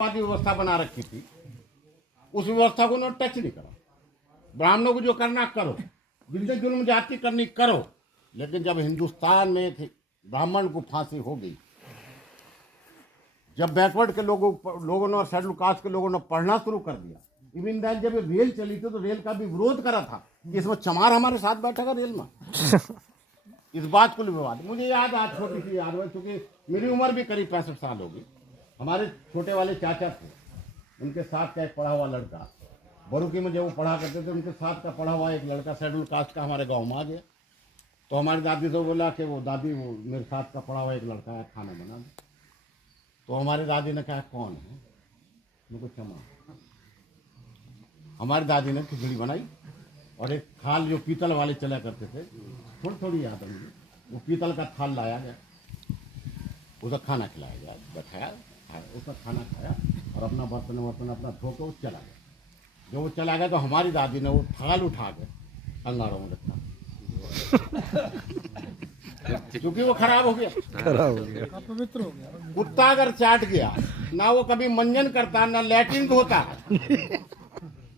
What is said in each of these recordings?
वादी व्यवस्था बना रखी थी, उस व्यवस्था को उन्होंने टच नहीं करा। ब्राह्मणों को जो करना करो, जिनसे जुल्म जाति करनी करो, लेकिन जब हिंदुस्तान में एक ब्राह्मण को फांसी हो गई, जब बैकवर्ड के लोगों ने और शेड्यूल कास्ट के लोगों ने पढ़ना शुरू कर दिया, इवन दैन जब ये रेल चली थी तो रेल का भी विरोध करा था कि इसमें चमार हमारे साथ बैठेगा रेल में। इस बात को विवाद मुझे याद, आज छोटी सी याद है, क्योंकि मेरी उम्र भी करीब 65 साल होगी। हमारे छोटे वाले चाचा थे, उनके साथ का एक पढ़ा हुआ लड़का, बरूकी में जब वो पढ़ा करते थे, उनके साथ का पढ़ा हुआ एक लड़का शेड्यूल कास्ट का हमारे गांव में आ गया। तो हमारी दादी से बोला कि वो दादी, वो मेरे साथ का पढ़ा हुआ एक लड़का है, खाना बना दो। तो हमारी दादी ने कहा कौन है? मुझको चमा। हमारी दादी ने खिचड़ी बनाई और एक थाल जो पीतल वाले चला करते थे, थोड़ी थोड़ी याद है मुझे, वो पीतल का थाल लाया गया, उसका खाना खिलाया गया, बैठाया, उसका खाना खाया और अपना बर्तन अपना धो के वो चला गया। जब वो चला गया तो हमारी दादी ने वो थाल उठा के अंगारों में रखा, क्योंकि वो खराब हो गया, पवित्र हो गया। कुत्ता अगर चाट गया ना, वो कभी मंजन करता ना लैट्रिन धोता,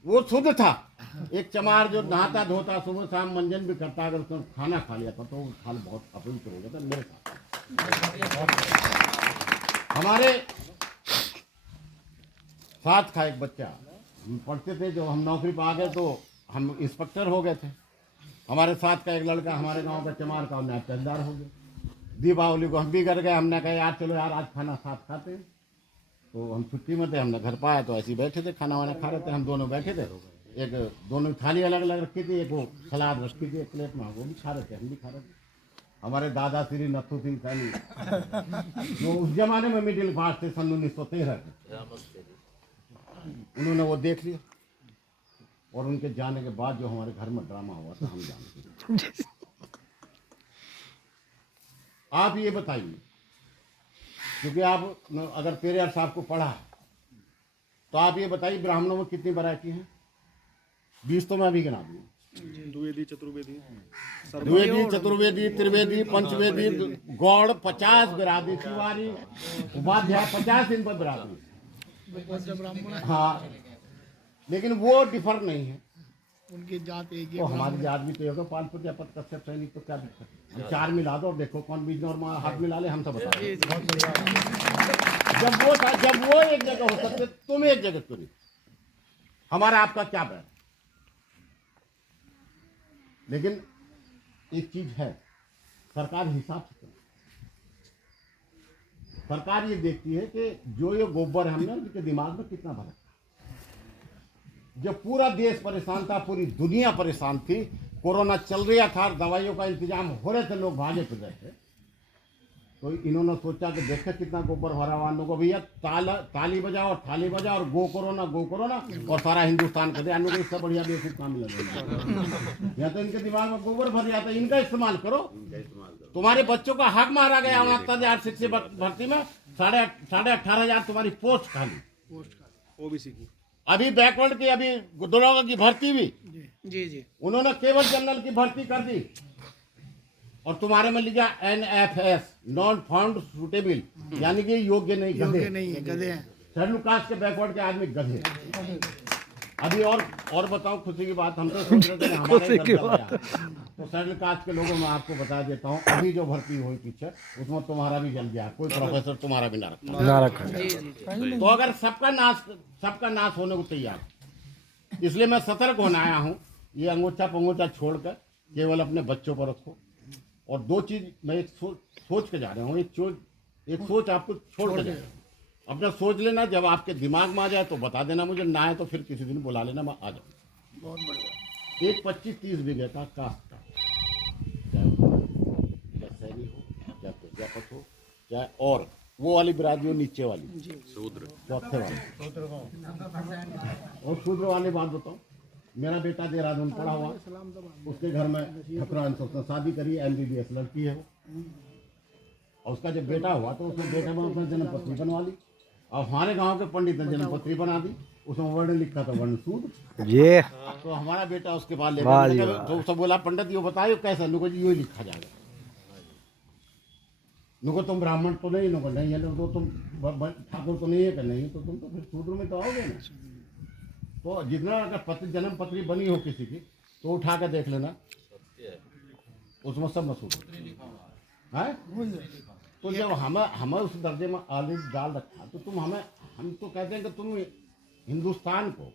वो शुद्ध था। एक चमार जो नहाता धोता, सुबह शाम मंजन भी करता, अगर उसने खाना खा लिया था तो वो थाल बहुत अपवित्र हो गया था मेरे साथ। हमारे साथ का एक बच्चा, हम पढ़ते थे, जब हम नौकरी पर आ गए तो हम इंस्पेक्टर हो गए थे। हमारे साथ का एक लड़का हमारे गांव का चमार का, हमने चलदार हो गया। दीपावली को हम भी कर गए, हमने कहा यार चलो यार आज खाना साथ खाते हैं। तो हम छुट्टी में थे, हमने घर पाया तो ऐसे ही बैठे थे, खाना वाना खा रहे थे। हम दोनों बैठे थे, एक दोनों थाली अलग अलग रखी थी, एक वो सलाद रखी थी एक प्लेट में, वो भी खा रहे थे, हम भी खा रहे थे। हमारे दादा श्री नथु सिंह सैनी, जो उस जमाने में मिडिल क्लास थे, सन 1913 के, उन्होंने वो देख लिया और उनके जाने के बाद जो हमारे घर में ड्रामा हुआ था हम जानते। आप ये बताइए, क्योंकि आप अगर पेरियार साहब को पढ़ा है तो आप ये बताइए ब्राह्मणों में कितनी वैरायटी है? 20 तो मैं अभी गिना दूँ। द्विवेदी, चतुर्वेदी, द्विवेदी, चतुर्वेदी, त्रिवेदी, पंचवेदी, गौड़ 50 बिरादरी, तिवारी, उपाध्याय 50 इन पर बिरादरी। हाँ, लेकिन वो डिफर नहीं है, उनकी जात एक तो हमारी जात भी तो होगा, पालपुर या पद कश्यप सैनिक, तो क्या दिक्कत है? हम 4 मिला दो और देखो कौन बीच में और हाथ मिला ले, हम सब बता दें। जब वो था, जब वो एक जगह हो सकते, तुम एक जगह क्यों नहीं? हमारा आपका क्या बैर? लेकिन एक चीज है, सरकार हिसाब से करे। सरकार ये देखती है कि जो ये गोबर है, हमने उनके दिमाग में कितना भरा। जब पूरा देश परेशान था, पूरी दुनिया परेशान थी, कोरोना चल रहा था, दवाइयों का इंतजाम हो रहे थे, लोग भागे फिर रहे थे, तो इन्होंने सोचा कि देखा कितना गोबर भरा हुआ, लोगों को भैया ताली बजाओ और थाली बजाओ और गो कोरोना और सारा हिंदुस्तान कर दे। अन्य को इससे बढ़िया बेवकूफ काम मिला, या तो इनके दिमाग में गोबर भर जाता है, इनका इस्तेमाल करो। तुम्हारे बच्चों का हक मारा गया 69,000 शिक्षक भर्ती में, 18,500 तुम्हारी पोस्ट खाली ओबीसी की। अभी बैकवर्ड की, अभी दरोगा की भर्ती भी जी उन्होंने केवल जनरल की भर्ती कर दी, और तुम्हारे में लिखा NFS, नॉन फाउंड सूटेबल, यानी कि योग्य नहीं, गधे हैं। शेड्यूल कास्ट के बैकवर्ड के आदमी गधे। अभी और बताओ, खुशी की बात, हम तो सोच रहे थे कि हमारे घर चल गया, तो शेड्यूल कास्ट के लोगों में आपको बता देता हूँ, अभी जो भर्ती हुई पीछे, उसमें तुम्हारा भी जल गया, कोई प्रोफेसर तुम्हारा भी ना रखा। तो अगर सबका नाश होने को तैयार, इसलिए मैं सतर्क होने आया हूँ। ये अंगूठा पंगूठा छोड़कर केवल अपने बच्चों पर रखो। और दो चीज मैं एक सोच के जा रहा हूँ, एक सोच आपको छोड़ के जा रहा हूँ। अपना सोच लेना, जब आपके दिमाग में आ जाए तो बता देना मुझे, ना है तो फिर किसी दिन बुला लेना, मैं आ जाऊँ। बहुत बढ़िया। एक 25-30 बीघे का कास्ट का, चाहे सैनी हो, चाहे प्रजापत हो, चाहे और वो वाली बिरादरी हो, नीचे वाली शूद्र, चौथे वाले और शूद्र वाली बात बताओ। मेरा बेटा देहरादून पढ़ा हुआ, उसके घर में ठकुरान से उसने शादी करी, MBBS लड़की है वो, और उसका जब बेटा हुआ तो उसने बेटे में उसने जन्मपत्री बनवा ली, और हमारे गांव के पंडित ने जन्मपत्री बना दी, उसमें वर्ण लिखा था वर्ण शूद्र। ये तो हमारा बेटा उसके बाद लेकर तो सब बोला पंडित ये बताइए कैसा, लोगों जी ये लिखा जाएगा। नुको तुम ब्राह्मण तो नहीं, नुको नहीं है, नुको तुम ठाकुर तो नहीं है कि नहीं, तो तुम तो फिर शूद्र में तो आओगे ना। तो जितना अगर पत्र जन्म पत्री बनी हो किसी की तो उठा के देख लेना, उसमें सब मसूद है। तो जब हमें उस दर्जे में ऑलरेडी डाल रखा, तो तुम हम तो कहते हैं कि तुम हिंदुस्तान को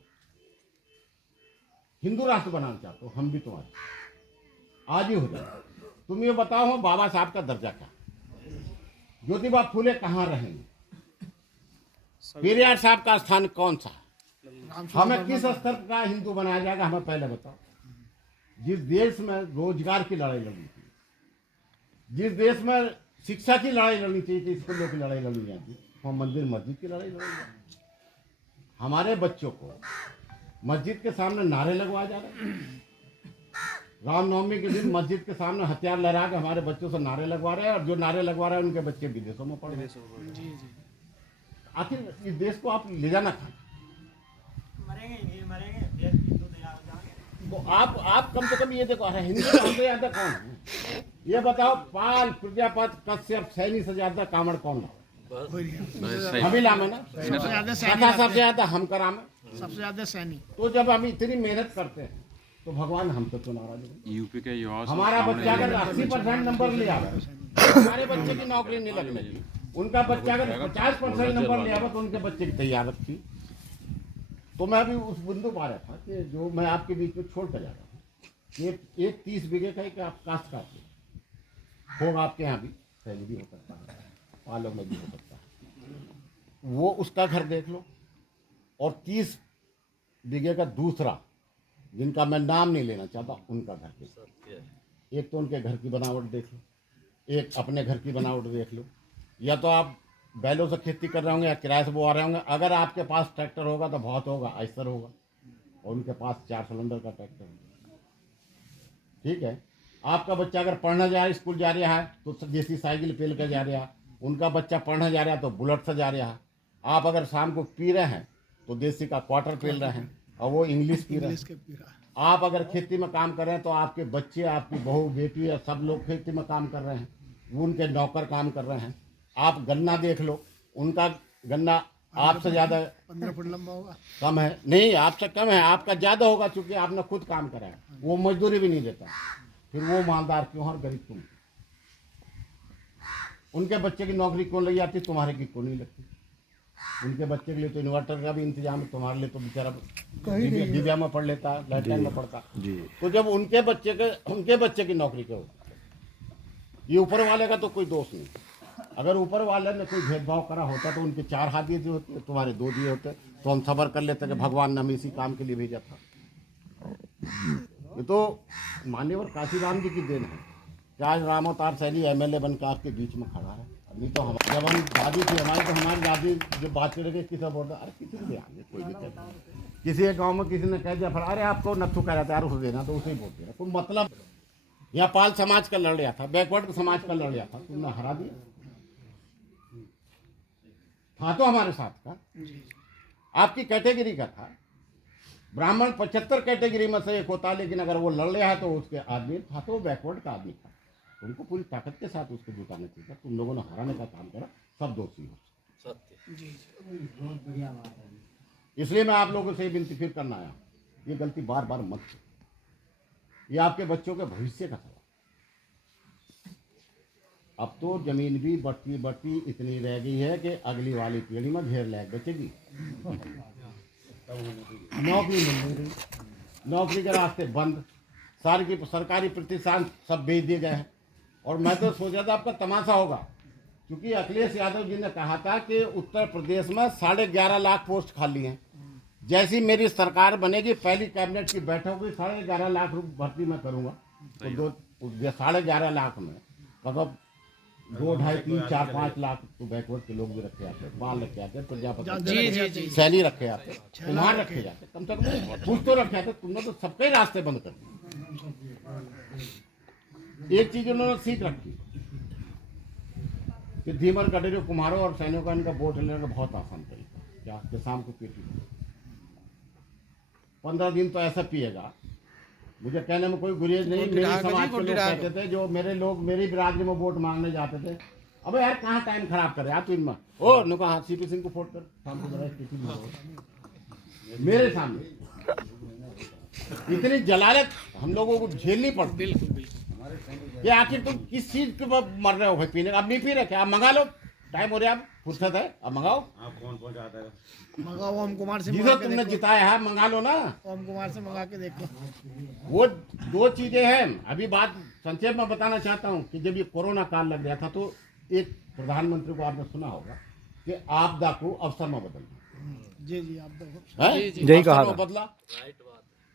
हिंदू राष्ट्र बनाना चाहते हो, हम भी तुम्हारे आज ही हो जाए। तुम ये बताओ बाबा साहब का दर्जा क्या, ज्योतिबा फूले कहाँ रहेंगे, पेरियार साहब का स्थान कौन सा, हमें किस स्तर का हिंदू बनाया जाएगा, हमें पहले बताओ। जिस देश में रोजगार की लड़ाई लड़नी थी, जिस देश में शिक्षा की लड़ाई लड़नी चाहिए थी, स्कूलों की लड़ाई लड़नी जाती, वहाँ मंदिर मस्जिद की लड़ाई लड़नी जाती। हमारे बच्चों को मस्जिद के सामने नारे लगवाए जा रहे हैं। रामनवमी के दिन मस्जिद के सामने हथियार लहरा के हमारे बच्चों से नारे लगवा रहे हैं, और जो नारे लगवा रहे हैं उनके बच्चे विदेशों में पढ़ रहे हैं। जी जी। आखिर इस देश को आप ले जाना कहाँ? तो आप कम से कम ये देखो, अरे हिंदू तो हमसे ज्यादा कौन है, ये बताओ। पाल, प्रजापत, कश्यप, सैनी से ज्यादा कामड़ कौन है? हम ही लाम है ना, सबसे ज्यादा हम कराम है, सबसे ज्यादा सैनी। तो जब हम इतनी मेहनत करते हैं तो भगवान हम तो नाराज है। यूपी के युवा हमारा बच्चा अगर 80% नंबर ले आवे, हमारे बच्चे की नौकरी नहीं लगने की। उनका बच्चा अगर 50% नंबर ले आवे तो उनके बच्चे की तैयारत थी। तो मैं अभी उस बिंदु पा रहा था कि जो मैं आपके बीच में छोड़ कर जा रहा हूँ, एक 30 बीघे का कि आप काश्त काटते होगा, आपके यहाँ भी पहले भी हो सकता है, पालों में भी हो सकता है, वो उसका घर देख लो। और 30 बीघे का दूसरा, जिनका मैं नाम नहीं लेना चाहता, उनका घर देख लो। एक तो उनके घर की बनावट देख लो, एक अपने घर की बनावट देख लो। या तो आप बैलों से खेती कर रहे होंगे या किराए से बुआ रहे होंगे। अगर आपके पास ट्रैक्टर होगा तो बहुत होगा, आइसर होगा, और उनके पास 4 सिलेंडर का ट्रैक्टर होगा। ठीक है, आपका बच्चा अगर पढ़ने जा रहा है, स्कूल जा रहा है तो देसी साइकिल पेल कर जा रहा है, उनका बच्चा पढ़ने जा रहा है तो बुलेट से जा रहा है। आप अगर शाम को पी रहे हैं तो देसी का क्वार्टर पेल रहे हैं, और वो इंग्लिश पी रहे हैं। आप अगर खेती में काम कर रहे हैं तो आपके बच्चे, आपकी बहू बेटी या सब लोग खेती में काम कर रहे हैं, वो उनके नौकर काम कर रहे हैं। आप गन्ना देख लो, उनका गन्ना आपसे ज़्यादा 15 फुट लंबा होगा, कम है, नहीं आपसे कम है, आपका ज़्यादा होगा, क्योंकि आपने खुद काम करा है। वो मजदूरी भी नहीं देता, फिर वो मालदार क्यों और गरीब तुम? उनके बच्चे की नौकरी क्यों लग जाती, तुम्हारे की क्यों नहीं लगती? उनके बच्चे के लिए तो इन्वर्टर का भी इंतजाम है, तुम्हारे लिए तो बेचारा दिव्या में पढ़ लेता, लैटरिन में पढ़ता। तो जब उनके बच्चे की नौकरी क्यों? ये ऊपर वाले का तो कोई दोष नहीं। अगर ऊपर वाले ने कोई भेदभाव करा होता तो उनके 4 हाथ दिए होते, तुम्हारे 2 दिए होते, तो हम सबर कर लेते कि भगवान ने हमें इसी काम के लिए भेजा था। ये तो मान्यवर काशीराम जी की देन है कि आज राम अवतार सैनी एमएलए बनकर आपके बीच में खड़ा है। नहीं तो हम जब हम दादी थी हमारी, तो हमारी दादी जब बात करेंगे किसी बोलता, अरे किसी को ध्यान कोई दिक्कत नहीं। किसी एक गाँव में किसी ने कह दिया, फिर अरे आपको नत्थू कह रहा था यार, उसे देना, तो उसे ही बोलते हैं। तो मतलब यहाँ पाल समाज का लड़ रहा था, बैकवर्ड समाज का लड़ रहा था, तुमने हरा दिया। था तो हमारे साथ का, आपकी कैटेगरी का था। ब्राह्मण 75 कैटेगरी में से एक होता, लेकिन अगर वो लड़ रहा है तो उसके आदमी था, तो वो बैकवर्ड का आदमी था, उनको पूरी ताकत के साथ उसको जुटाने चाहिए। तुम लोगों ने हराने का काम करा, सब दोषी हो। इसलिए मैं आप लोगों से विनती फिर करना आया, ये गलती बार बार मत करो। ये आपके बच्चों के भविष्य का सवाल। अब तो जमीन भी बढ़ती बढ़ती इतनी रह गई है कि अगली वाली पीढ़ी में घेर लायक बचेगी। नौकरी मिल नहीं रही, नौकरी के रास्ते बंद, सारी की सरकारी प्रतिष्ठान सब बेच दिए गए हैं। और मैं तो सोचा था आपका तमाशा होगा, क्योंकि अखिलेश यादव जी ने कहा था कि उत्तर प्रदेश में 11.5 लाख पोस्ट खाली हैं। जैसी मेरी सरकार बनेगी, पहली कैबिनेट की बैठक होगी, 11.5 लाख भर्ती मैं करूँगा। तो 11.5 लाख में मतलब 2, 2.5, 3, 4, 5 लाख तो बैकवर्ड के लोग भी रखे आते, बाल रखे आते, प्रजापति सैनी रखे आते, कुम्हार रखे जाते, कम से कम कुछ तो रखे आते। तुमने तो सबके रास्ते बंद कर दिए। एक चीज उन्होंने सीख रखी कि धीमर कटेरे कुम्हारों और सैनिकों का इनका वोट लेने का बहुत आसान तरीका, क्या कि शाम को पेटी 15 दिन तो ऐसा पिएगा। मुझे कहने में कोई गुरेज नहीं, मेरे समाज के लोग कहते थे, जो मेरे लोग मेरी बिरादरी में वोट मांगने जाते थे, अबे यार कहाँ टाइम खराब कर रहे आप इनमें ओ नु कहा सीपी सिंह को फोन कर शाम को जरा स्थिति में हो। मेरे सामने इतनी जलालत हम लोगों को झेलनी पड़ती। बिल्कुल बिल्कुल। ये आखिर तुम किस चीज के मर रहे हो भाई पीने? अब नहीं पी रहे क्या? आप मंगा लो, टाइम हो रहा है, अब फुर्सत है, अब मंगाओ। आप कौन पहुंचाता है? मंगाओ ओम कुमार से, जिसे तुमने जिताया है मंगा लो ना। ओम कुमार से मंगा के देखो। वो दो चीजें हैं। अभी बात संक्षेप में बताना चाहता हूँ कि जब ये कोरोना काल लग गया था तो एक प्रधानमंत्री को आपने सुना होगा कि आपदा को अवसर में बदलना। जी जी आप देखो। है? यही कहा अवसर में था। बदला।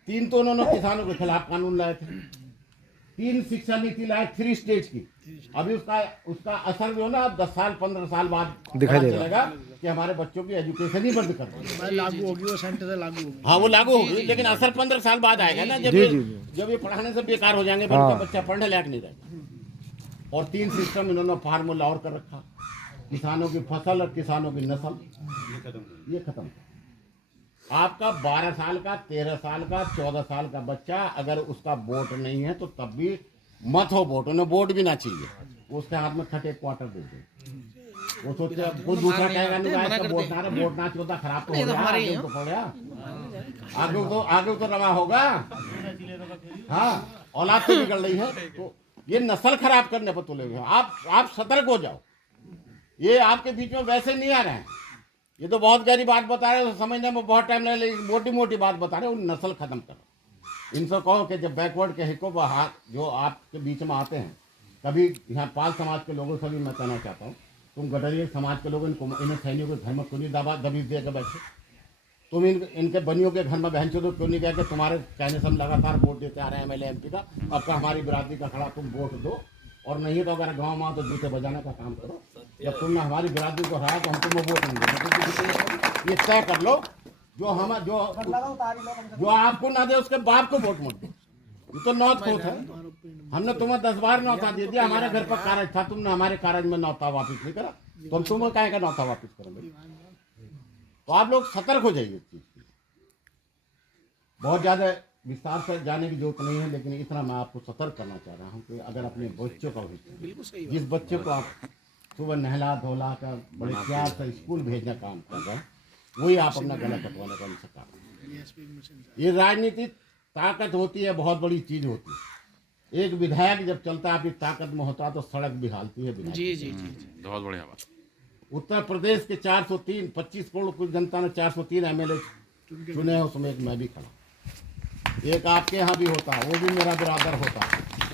3 तो उन्होंने किसानों के खिलाफ कानून लाए थे, 3 शिक्षा नीति लाए 3 स्टेज की। अभी उसका असर जो है ना अब 10 साल 15 साल बाद दिखाई पता देगा चलेगा कि हमारे बच्चों की एजुकेशन ही बंद कर दी। भाई लागू होगी, वो सेंटर से लागू होगी। हाँ वो लागू होगी, लेकिन असर 15 साल बाद आएगा ना, जब जी, ये जी, जी। जब ये पढ़ाने से बेकार हो जाएंगे, हाँ। बच्चा बच्चा पढ़ने लायक नहीं रहेगा। और 3 सिस्टम इन्होंने फार्मूला और कर रखा, किसानों की फसल और किसानों की नस्ल, ये खत्म। आपका 12 साल का 13 साल का 14 साल का बच्चा अगर उसका वोट नहीं है तो तब भी मत हो वोट, उन्हें वोट भी ना चाहिए, उसके हाथ में छठे क्वार्टर दे दो। वो सोचते हैं कोई दूसरा कहेगा नहीं भाई इसका वोट ना रहा, वोट ना चलता खराब तो हो गया, आगे तो पड़ गया, आगे तो रवा होगा। हाँ औलाद तो बिगड़ रही है, तो ये नस्ल खराब करने पर तुले हुए हैं। आप सतर्क हो जाओ। ये आपके बीच में वैसे नहीं आ रहे हैं, ये तो बहुत गहरी बात बता रहे हैं, समझने में बहुत टाइम लगे, मोटी मोटी बात बता रहे हैं। उन नस्ल खत्म करो। इनसे कहो कि जब बैकवर्ड के हिको व हाथ जो आपके बीच में आते हैं, कभी यहाँ पाल समाज के लोगों से भी मैं कहना चाहता हूँ, तुम गडरिया समाज के लोग इन्हें सैनियों के घर में क्यों नहीं दबीज दे के बैठे? तुम इनके बनियों के घर में बहन चो तो क्यों नहीं गया कि तुम्हारे कहने से हम लगातार वोट देते आ रहे हैं MLA MP का, अब का हमारी बिरादरी का खड़ा तुम वोट दो, और नहीं तो अगर गाँव में आओ तो जूते बजाने का काम करो। जब तुमने हमारी बिरादरी को हराया तो हम तुम्हें वोट नहीं देंगे। ये तय कर लो, जो आपको ना दे उसके बाप को वोट मत दो। ये तो नौत खोत है। हमने तुम्हें 10 बार नौता दे दिया, हमारे घर पर कारज था, तुमने हमारे कारज में नौता वापिस नहीं करा, तो हम तुम्हें काहे का नौता वापिस करेंगे? तो आप लोग सतर्क हो जाइए इस चीज की। बहुत ज्यादा विस्तार से जाने की जरूरत नहीं है, लेकिन इतना मैं आपको सतर्क करना चाह रहा हूँ कि अगर अपने बच्चों का भविष्य, जिस बच्चे को आप सुबह नहला धोला कर बड़े प्यार से स्कूल भेजने का काम कर रहे हैं, वही आप अपना गला कटवाने का उनसे काम। ये राजनीति ताकत होती है, बहुत बड़ी चीज होती है। एक विधायक जब चलता अपनी ताकत में होता तो सड़क भी हालती है विधायक। जी जी जी बहुत बढ़िया बात। उत्तर प्रदेश के 403 25 करोड़ की जनता ने 403 MLA चुने हैं, उसमें एक मैं भी खड़ा, एक आपके यहाँ भी होता, वो भी मेरा बिरादर होता,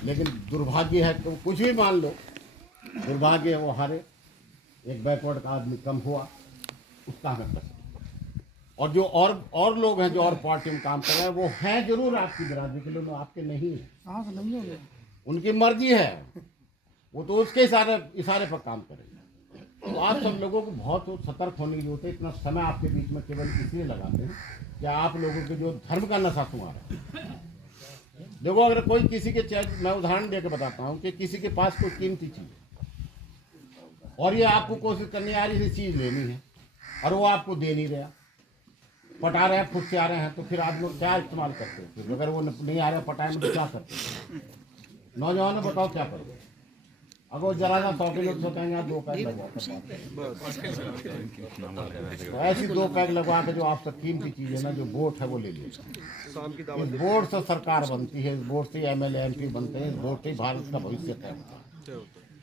लेकिन दुर्भाग्य है तो कुछ भी मान लो, दुर्भाग्य है वो हारे। एक बैकवर्ड का आदमी कम हुआ, उसका हमें कष्ट। और जो और लोग हैं जो और पार्टी में काम कर रहे हैं, वो हैं जरूर आपकी बिरादरी के लोग, आपके नहीं है, उनकी मर्जी है, वो तो उसके इशारे पर काम करेंगे। तो आप सब लोगों को बहुत सतर्क होने की जरूरत है। इतना समय आपके बीच में केवल इसलिए लगाते हैं कि आप लोगों के जो धर्म का नशा तुम्हारा है। देखो अगर कोई किसी के मैं उदाहरण देकर बताता हूँ कि किसी के पास कोई कीमती चीज़ है और ये आपको कोशिश करनी आ रही है चीज़ लेनी है और वो आपको दे नहीं रहा, पटा रहे हैं, खुद से आ रहे हैं, तो फिर आप लोग क्या इस्तेमाल करते हैं? फिर अगर वो नहीं आ रहे पटाए में तो क्या करते हैं? नौजवानों बताओ क्या करो? अगर जलाना 100 किलो तो कहेंगे 2 पैक लगवा, तो ऐसी 2 पैक लगवा के जो आपसे कीमती चीज़ है ना, जो वोट है वो ले लीजिए। इस वोट से सरकार बनती है, इस वोट से MLA MP बनते हैं, इस वोट से भारत का भविष्य तय होता है।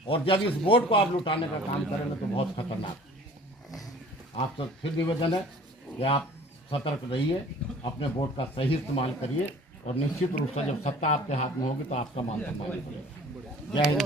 और जब इस वोट को आप लुटाने का काम करेंगे तो बहुत खतरनाक है। आपसे फिर निवेदन है कि आप सतर्क रहिए, अपने वोट का सही इस्तेमाल करिए, और निश्चित रूप से जब सत्ता आपके हाथ में होगी तो आपका मान सम्मान बढ़ेगा। जय हिंद।